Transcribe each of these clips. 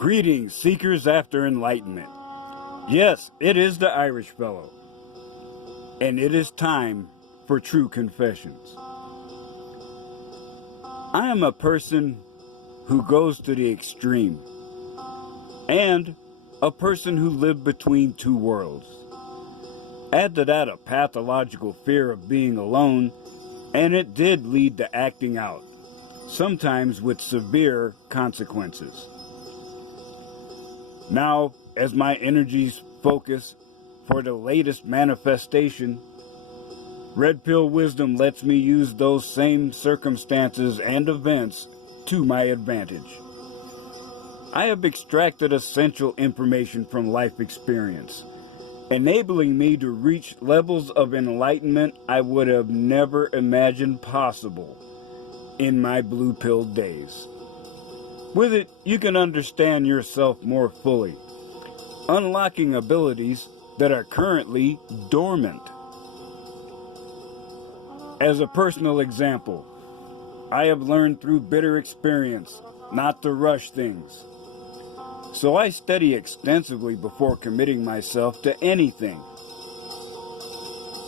Greetings, seekers after enlightenment. Yes, it is the Irish fellow, and it is time for true confessions. I am a person who goes to the extreme, and a person who lived between two worlds. Add to that a pathological fear of being alone, and it did lead to acting out, sometimes with severe consequences. Now, as my energies focus for the latest manifestation, Red Pill Wisdom lets me use those same circumstances and events to my advantage. I have extracted essential information from life experience, enabling me to reach levels of enlightenment I would have never imagined possible in my blue pill days. With it, you can understand yourself more fully, unlocking abilities that are currently dormant. As a personal example, I have learned through bitter experience not to rush things. So I study extensively before committing myself to anything.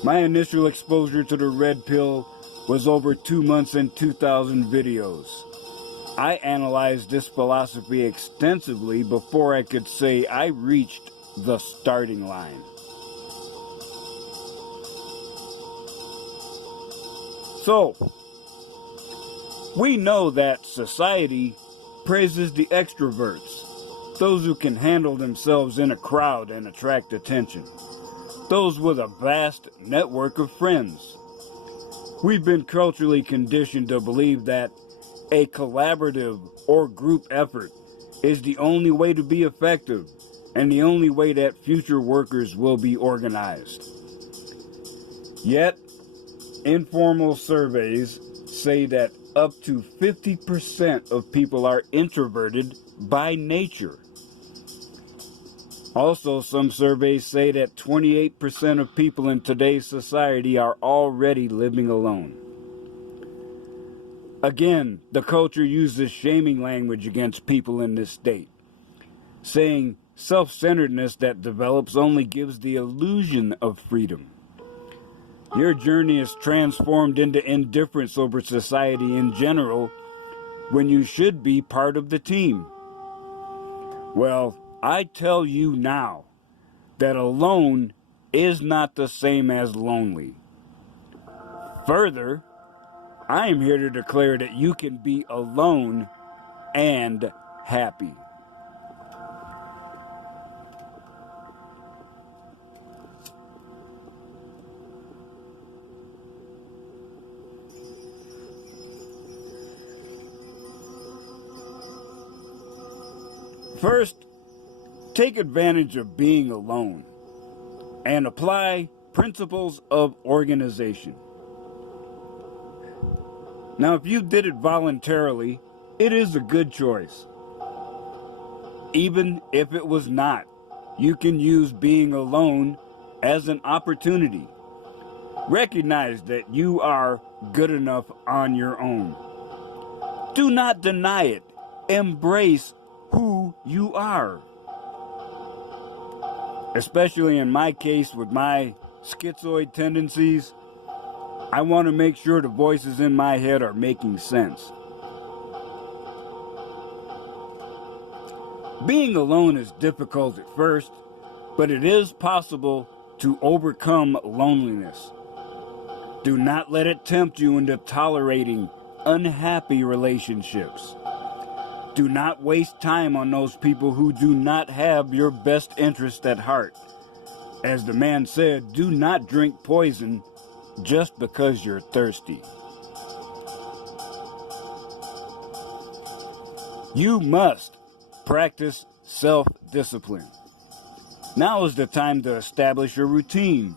My initial exposure to the red pill was over 2 months and 2,000 videos. I analyzed this philosophy extensively before I could say I reached the starting line. So, we know that society praises the extroverts, those who can handle themselves in a crowd and attract attention, those with a vast network of friends. We've been culturally conditioned to believe that a collaborative or group effort is the only way to be effective and the only way that future workers will be organized. Yet, informal surveys say that up to 50% of people are introverted by nature. Also, some surveys say that 28% of people in today's society are already living alone. Again, the culture uses shaming language against people in this state, saying self-centeredness that develops only gives the illusion of freedom. Your journey is transformed into indifference over society in general when you should be part of the team. Well, I tell you now that alone is not the same as lonely. Further, I am here to declare that you can be alone and happy. First, take advantage of being alone and apply principles of organization. Now, if you did it voluntarily, it is a good choice. Even if it was not, you can use being alone as an opportunity. Recognize that you are good enough on your own. Do not deny it. Embrace who you are. Especially in my case with my schizoid tendencies, I want to make sure the voices in my head are making sense. Being alone is difficult at first, but it is possible to overcome loneliness. Do not let it tempt you into tolerating unhappy relationships. Do not waste time on those people who do not have your best interest at heart. As the man said, do not drink poison just because you're thirsty. You must practice self-discipline. Now is the time to establish a routine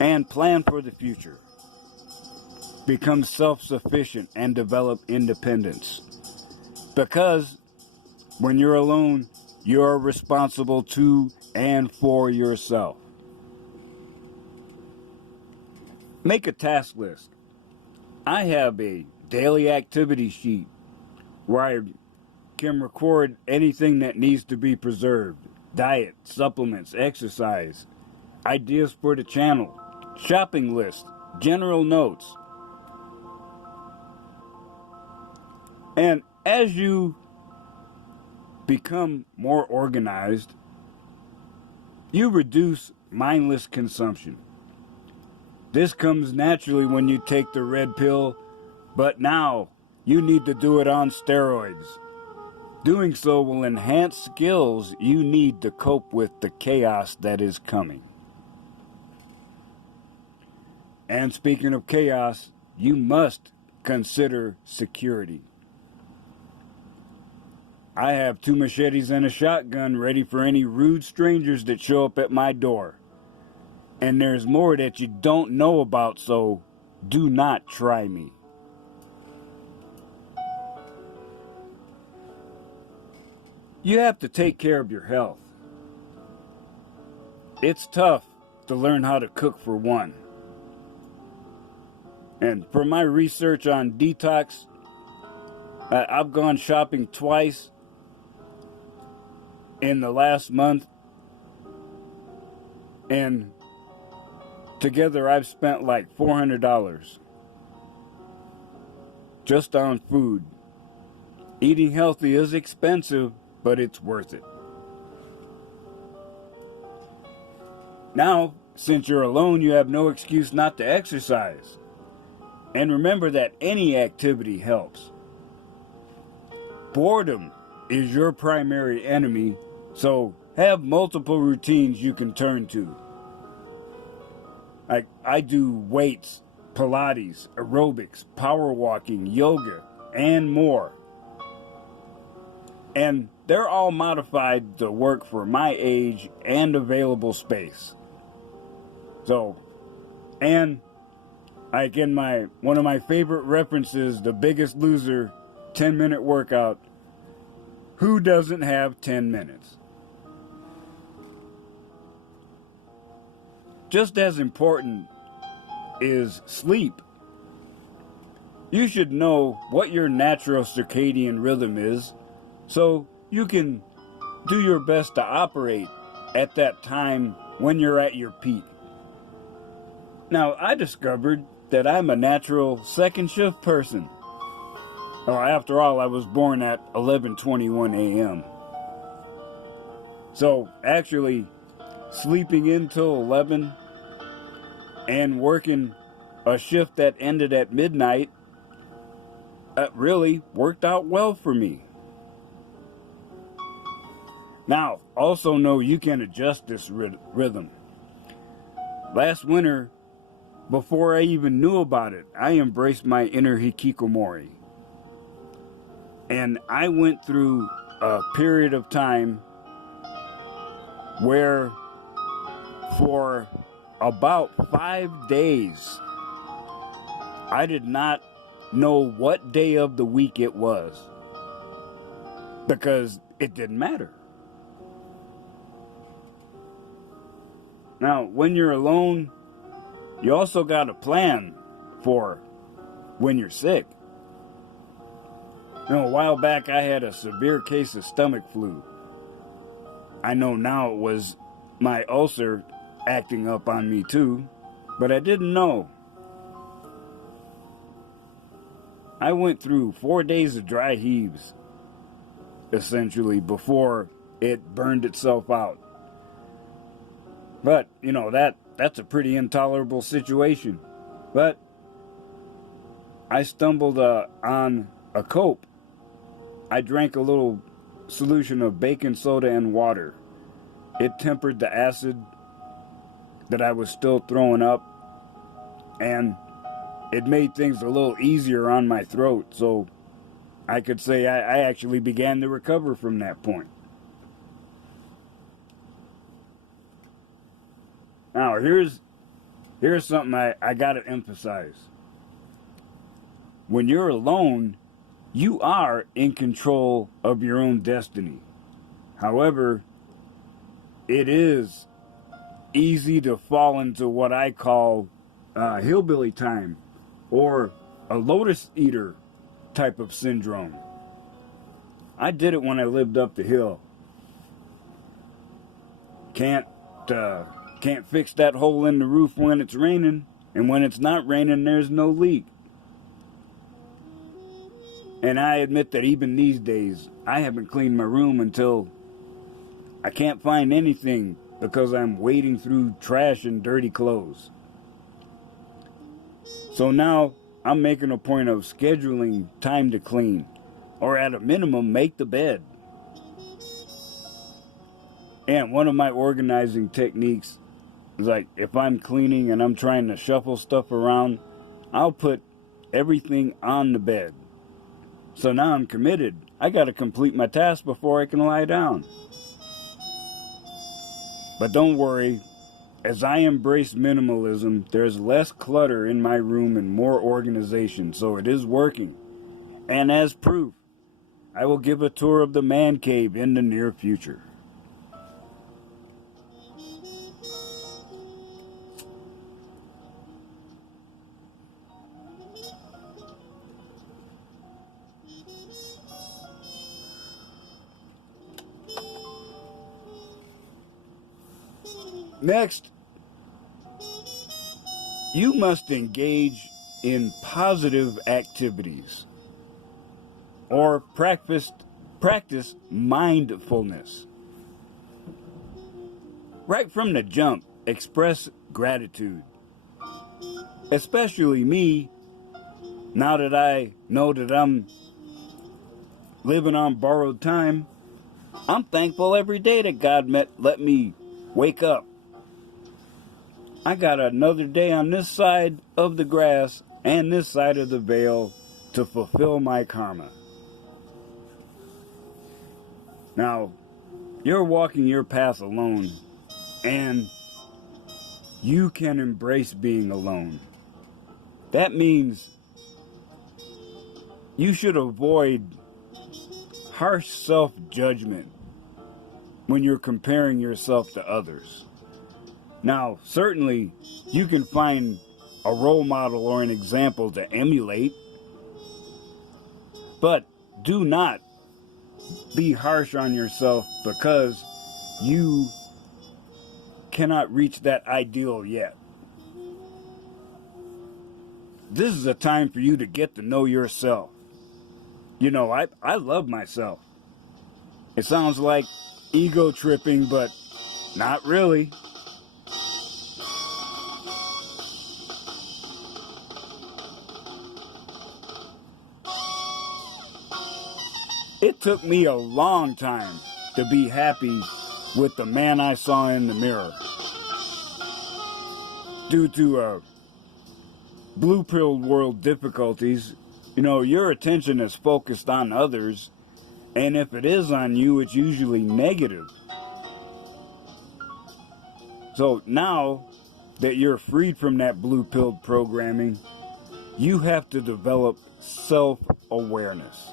and plan for the future. Become self-sufficient and develop independence. Because when you're alone, you're responsible to and for yourself. Make a task list. I have a daily activity sheet where I can record anything that needs to be preserved. Diet, supplements, exercise, ideas for the channel, shopping list, general notes. And as you become more organized, you reduce mindless consumption. This comes naturally when you take the red pill, but now you need to do it on steroids. Doing so will enhance skills you need to cope with the chaos that is coming. And speaking of chaos, you must consider security. I have 2 machetes and a shotgun ready for any rude strangers that show up at my door. And there's more that you don't know about, so do not try me. You have to take care of your health. It's tough to learn how to cook for one. And for my research on detox, I've gone shopping twice in the last month, and together I've spent like $400 just on food. Eating healthy is expensive, but it's worth it. Now, since you're alone, you have no excuse not to exercise. And remember that any activity helps. Boredom is your primary enemy, so have multiple routines you can turn to. I do weights, Pilates, aerobics, power walking, yoga, and more. And they're all modified to work for my age and available space. So, and like in one of my favorite references, The Biggest Loser 10-minute workout, who doesn't have 10 minutes? Just as important is sleep. You should know what your natural circadian rhythm is, so you can do your best to operate at that time when you're at your peak. Now, I discovered that I'm a natural second shift person. After all, I was born at 11:21 a.m. So actually, sleeping in till 11 and working a shift that ended at midnight really worked out well for me. Now, also know you can adjust this rhythm. Last winter, before I even knew about it, I embraced my inner hikikomori. And I went through a period of time where for about 5 days, I did not know what day of the week it was because it didn't matter. Now, when you're alone, you also got to plan for when you're sick. A while back, I had a severe case of stomach flu. I know now it was my ulcer acting up on me too, but I didn't know. I went through 4 days of dry heaves, essentially, before it burned itself out. But, that's a pretty intolerable situation. But I stumbled on a cope. I drank a little solution of baking soda and water. It tempered the acid that I was still throwing up, and it made things a little easier on my throat, so I could say I actually began to recover from that point. Now, here's something I gotta emphasize. When you're alone, you are in control of your own destiny. However, it is easy to fall into what I call hillbilly time, or a lotus eater type of syndrome. I did it when I lived up the hill. Can't fix that hole in the roof when it's raining, and when it's not raining, there's no leak. And I admit that even these days, I haven't cleaned my room until I can't find anything because I'm wading through trash and dirty clothes. So now I'm making a point of scheduling time to clean, or at a minimum, make the bed. And one of my organizing techniques is, like, if I'm cleaning and I'm trying to shuffle stuff around, I'll put everything on the bed. So now I'm committed. I got to complete my task before I can lie down. But don't worry, as I embrace minimalism, there's less clutter in my room and more organization, so it is working. And as proof, I will give a tour of the man cave in the near future. Next, you must engage in positive activities or practice mindfulness. Right from the jump, express gratitude. Especially me, now that I know that I'm living on borrowed time, I'm thankful every day that God let me wake up. I got another day on this side of the grass and this side of the veil to fulfill my karma. Now, you're walking your path alone, and you can embrace being alone. That means you should avoid harsh self-judgment when you're comparing yourself to others. Now, certainly, you can find a role model or an example to emulate, but do not be harsh on yourself because you cannot reach that ideal yet. This is a time for you to get to know yourself. You know, I love myself. It sounds like ego tripping, but not really. It took me a long time to be happy with the man I saw in the mirror. Due to blue-pilled world difficulties, you know, your attention is focused on others, and if it is on you, it's usually negative. So now that you're freed from that blue-pilled programming, you have to develop self-awareness.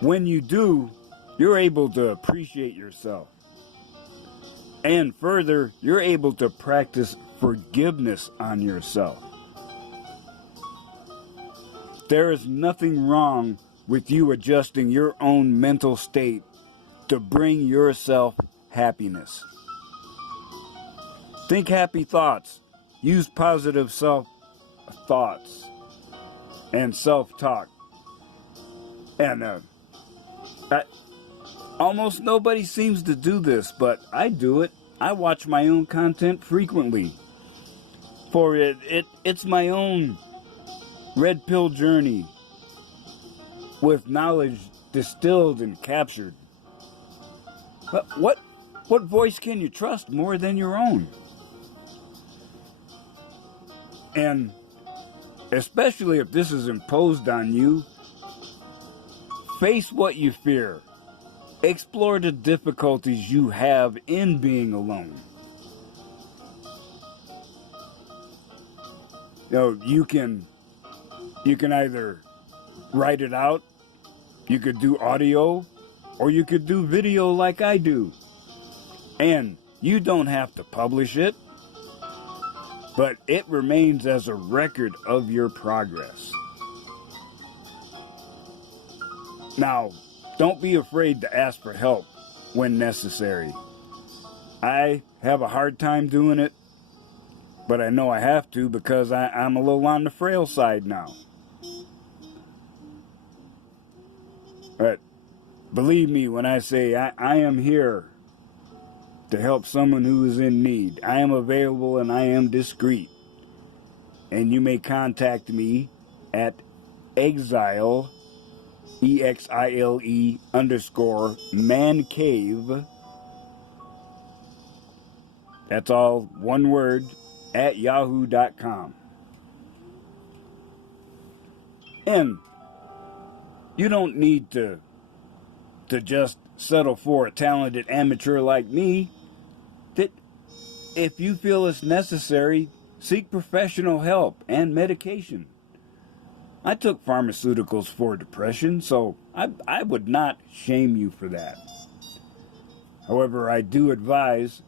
When you do, you're able to appreciate yourself. And further, you're able to practice forgiveness on yourself. There is nothing wrong with you adjusting your own mental state to bring yourself happiness. Think happy thoughts. Use positive self-thoughts and self-talk. And almost nobody seems to do this, but I do it. I watch my own content frequently. For it's my own red pill journey with knowledge distilled and captured. But what voice can you trust more than your own? And especially if this is imposed on you, face what you fear. Explore the difficulties you have in being alone. You know, you can either write it out, you could do audio, or you could do video like I do. And you don't have to publish it, but it remains as a record of your progress. Now, don't be afraid to ask for help when necessary. I have a hard time doing it, but I know I have to because I'm a little on the frail side now. But believe me when I say I am here to help someone who is in need. I am available and I am discreet. And you may contact me at exile, EXILE _ man cave. That's all one word, at yahoo.com. And you don't need to just settle for a talented amateur like me. That if you feel it's necessary, seek professional help and medication. I took pharmaceuticals for depression, so I would not shame you for that. However, I do advise,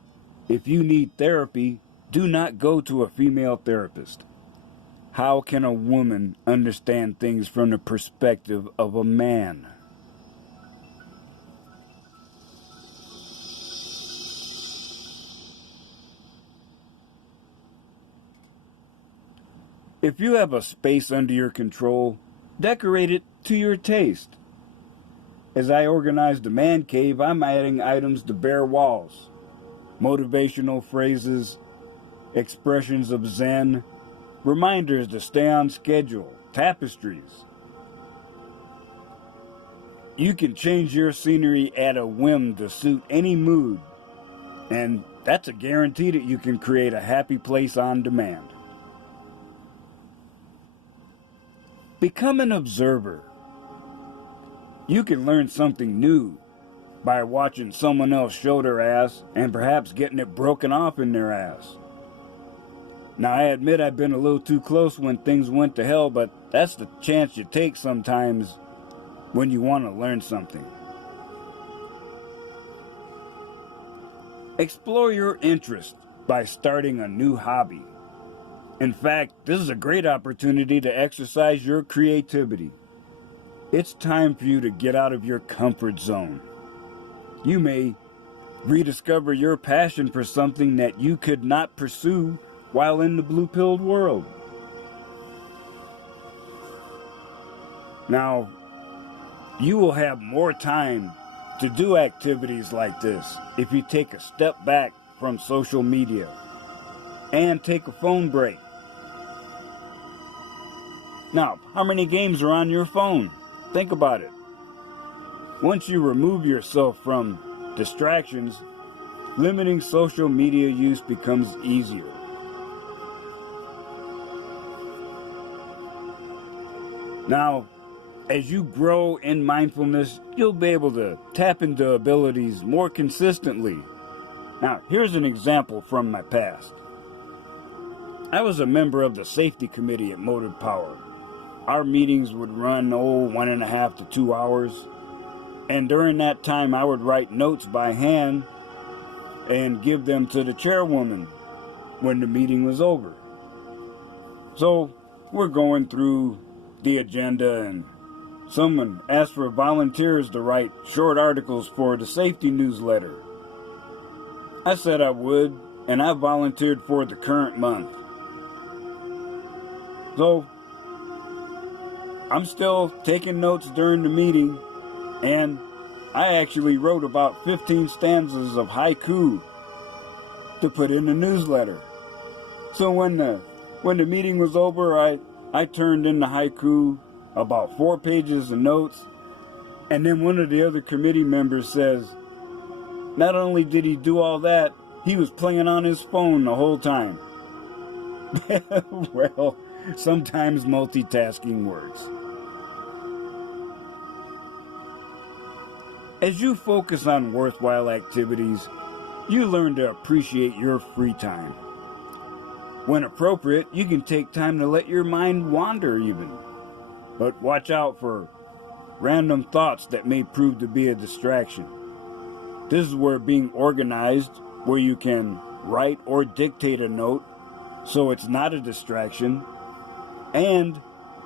if you need therapy, do not go to a female therapist. How can a woman understand things from the perspective of a man? If you have a space under your control, decorate it to your taste. As I organize the man cave, I'm adding items to bare walls. Motivational phrases, expressions of Zen, reminders to stay on schedule, tapestries. You can change your scenery at a whim to suit any mood, and that's a guarantee that you can create a happy place on demand. Become an observer. You can learn something new by watching someone else show their ass and perhaps getting it broken off in their ass. Now, I admit I've been a little too close when things went to hell, but that's the chance you take sometimes when you want to learn something. Explore your interest by starting a new hobby. In fact, this is a great opportunity to exercise your creativity. It's time for you to get out of your comfort zone. You may rediscover your passion for something that you could not pursue while in the blue-pilled world. Now, you will have more time to do activities like this if you take a step back from social media and take a phone break. Now, how many games are on your phone? Think about it. Once you remove yourself from distractions, limiting social media use becomes easier. Now, as you grow in mindfulness, you'll be able to tap into abilities more consistently. Now, here's an example from my past. I was a member of the safety committee at Motive Power. Our meetings would run, 1.5 to 2 hours. And during that time, I would write notes by hand and give them to the chairwoman when the meeting was over. So we're going through the agenda, and someone asked for volunteers to write short articles for the safety newsletter. I said I would, and I volunteered for the current month. So I'm still taking notes during the meeting, and I actually wrote about 15 stanzas of haiku to put in the newsletter. So when the meeting was over, I turned in the haiku, about 4 pages of notes, and then one of the other committee members says, not only did he do all that, he was playing on his phone the whole time. Well, sometimes multitasking works. As you focus on worthwhile activities, you learn to appreciate your free time. When appropriate, you can take time to let your mind wander even. But watch out for random thoughts that may prove to be a distraction. This is where being organized, where you can write or dictate a note so it's not a distraction, and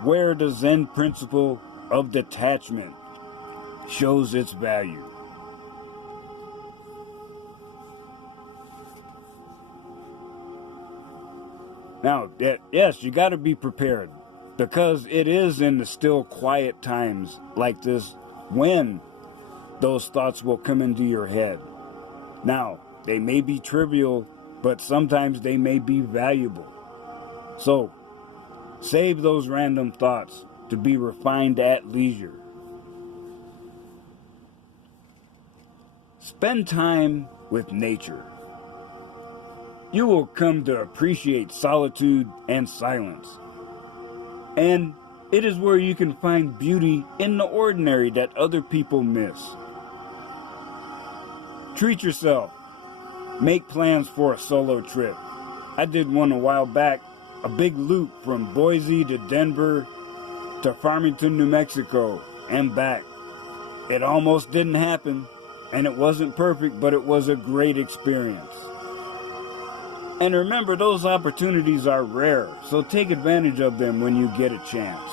where the Zen principle of detachment shows its value. Now, yes, you got to be prepared, because it is in the still quiet times like this when those thoughts will come into your head. Now, they may be trivial, but sometimes they may be valuable. So, save those random thoughts to be refined at leisure. Spend time with nature. You will come to appreciate solitude and silence. And it is where you can find beauty in the ordinary that other people miss. Treat yourself. Make plans for a solo trip. I did one a while back, a big loop from Boise to Denver to Farmington, New Mexico, and back. It almost didn't happen, and it wasn't perfect, but it was a great experience. And remember, those opportunities are rare, so take advantage of them when you get a chance.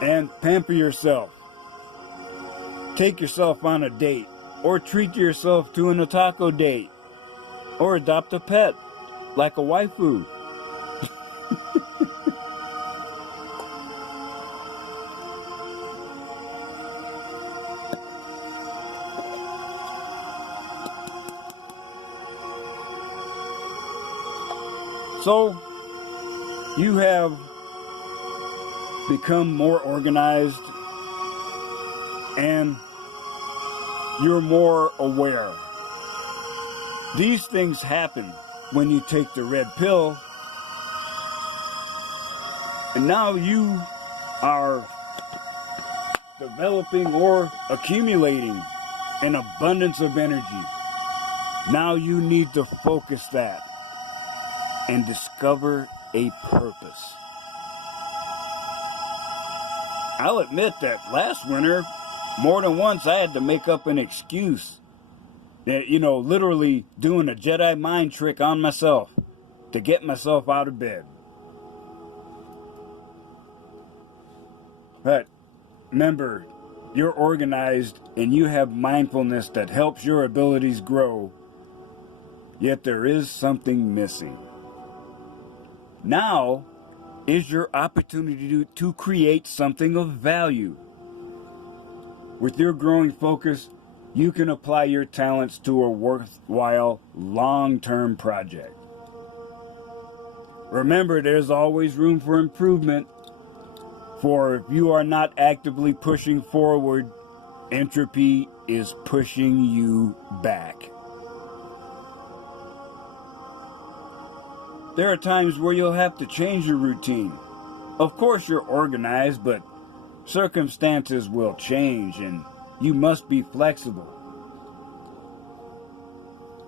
And pamper yourself. Take yourself on a date, or treat yourself to an taco date, or adopt a pet, like a waifu. So, you have become more organized and you're more aware. These things happen when you take the red pill, and now you are developing or accumulating an abundance of energy. Now you need to focus that and discover a purpose. I'll admit that last winter, more than once I had to make up an excuse. That, literally doing a Jedi mind trick on myself to get myself out of bed. But remember, you're organized and you have mindfulness that helps your abilities grow, yet there is something missing. Now is your opportunity to create something of value. With your growing focus, you can apply your talents to a worthwhile long-term project. Remember, there's always room for improvement, for if you are not actively pushing forward, entropy is pushing you back. There are times where you'll have to change your routine. Of course you're organized, but circumstances will change and you must be flexible.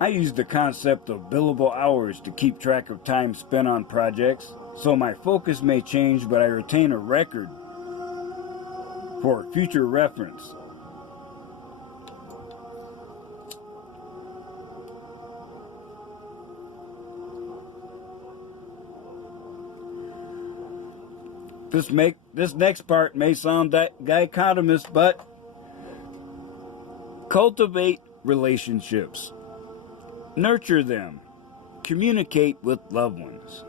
I use the concept of billable hours to keep track of time spent on projects, so my focus may change, but I retain a record for future reference. This next part may sound dichotomous, but cultivate relationships. Nurture them. Communicate with loved ones.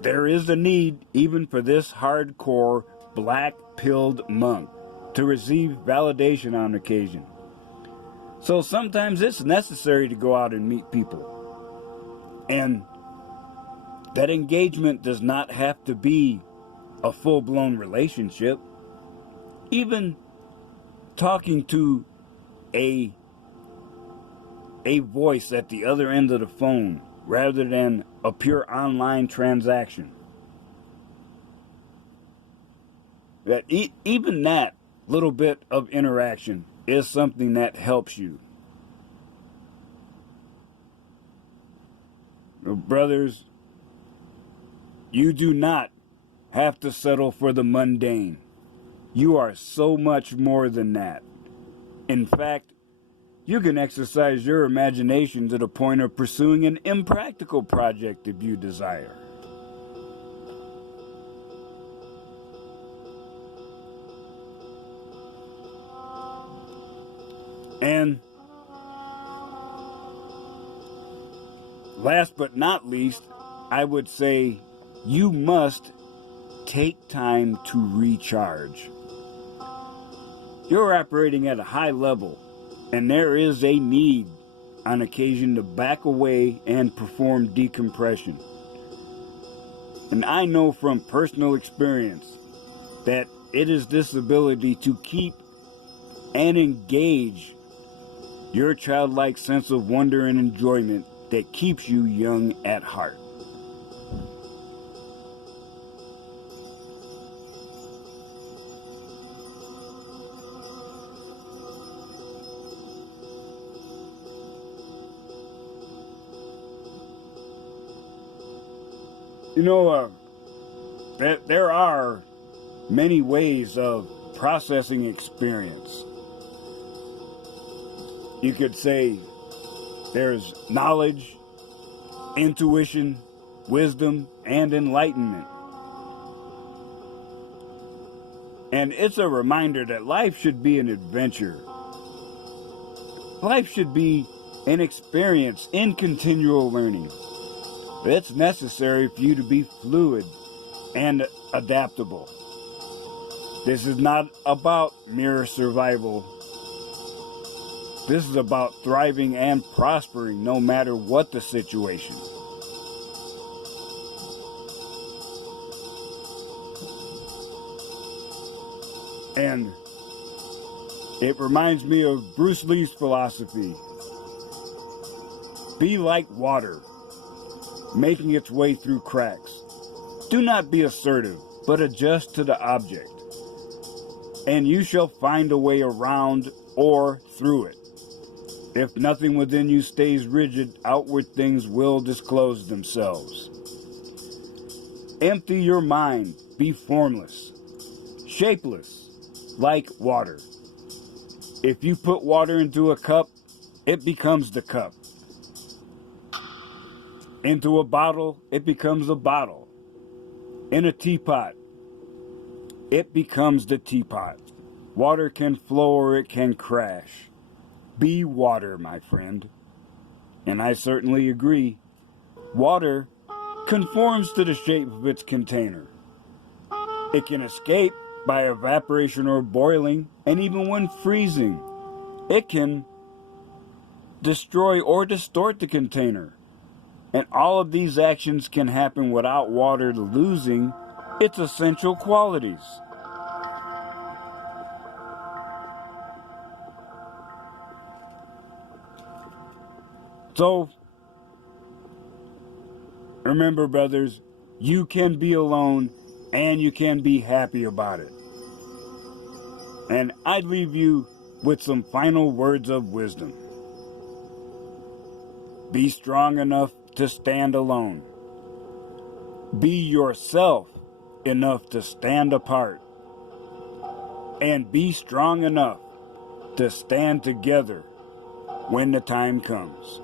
There is a need, even for this hardcore, black-pilled monk, to receive validation on occasion. So sometimes it's necessary to go out and meet people. And that engagement does not have to be a full-blown relationship. Even talking to a voice at the other end of the phone rather than a pure online transaction. That even that little bit of interaction is something that helps you. Brothers, you do not have to settle for the mundane. You are so much more than that. In fact, you can exercise your imagination to the point of pursuing an impractical project if you desire. And last but not least, I would say you must take time to recharge. You're operating at a high level, and there is a need on occasion to back away and perform decompression. And I know from personal experience that it is this ability to keep and engage your childlike sense of wonder and enjoyment that keeps you young at heart. You know, there are many ways of processing experience. You could say there's knowledge, intuition, wisdom, and enlightenment. And it's a reminder that life should be an adventure. Life should be an experience in continual learning. It's necessary for you to be fluid and adaptable. This is not about mere survival. This is about thriving and prospering no matter what the situation. And it reminds me of Bruce Lee's philosophy. Be like water, making its way through cracks. Do not be assertive, but adjust to the object, and you shall find a way around or through it. If nothing within you stays rigid, outward things will disclose themselves. Empty your mind, be formless, shapeless, like water. If you put water into a cup, it becomes the cup. Into a bottle, it becomes a bottle. In a teapot, it becomes the teapot. Water can flow or it can crash. Be water, my friend. And I certainly agree. Water conforms to the shape of its container. It can escape by evaporation or boiling, and even when freezing, it can destroy or distort the container. And all of these actions can happen without water losing its essential qualities. So, remember, brothers, you can be alone and you can be happy about it. And I'd leave you with some final words of wisdom. Be strong enough to stand alone. Be yourself enough to stand apart. And be strong enough to stand together when the time comes.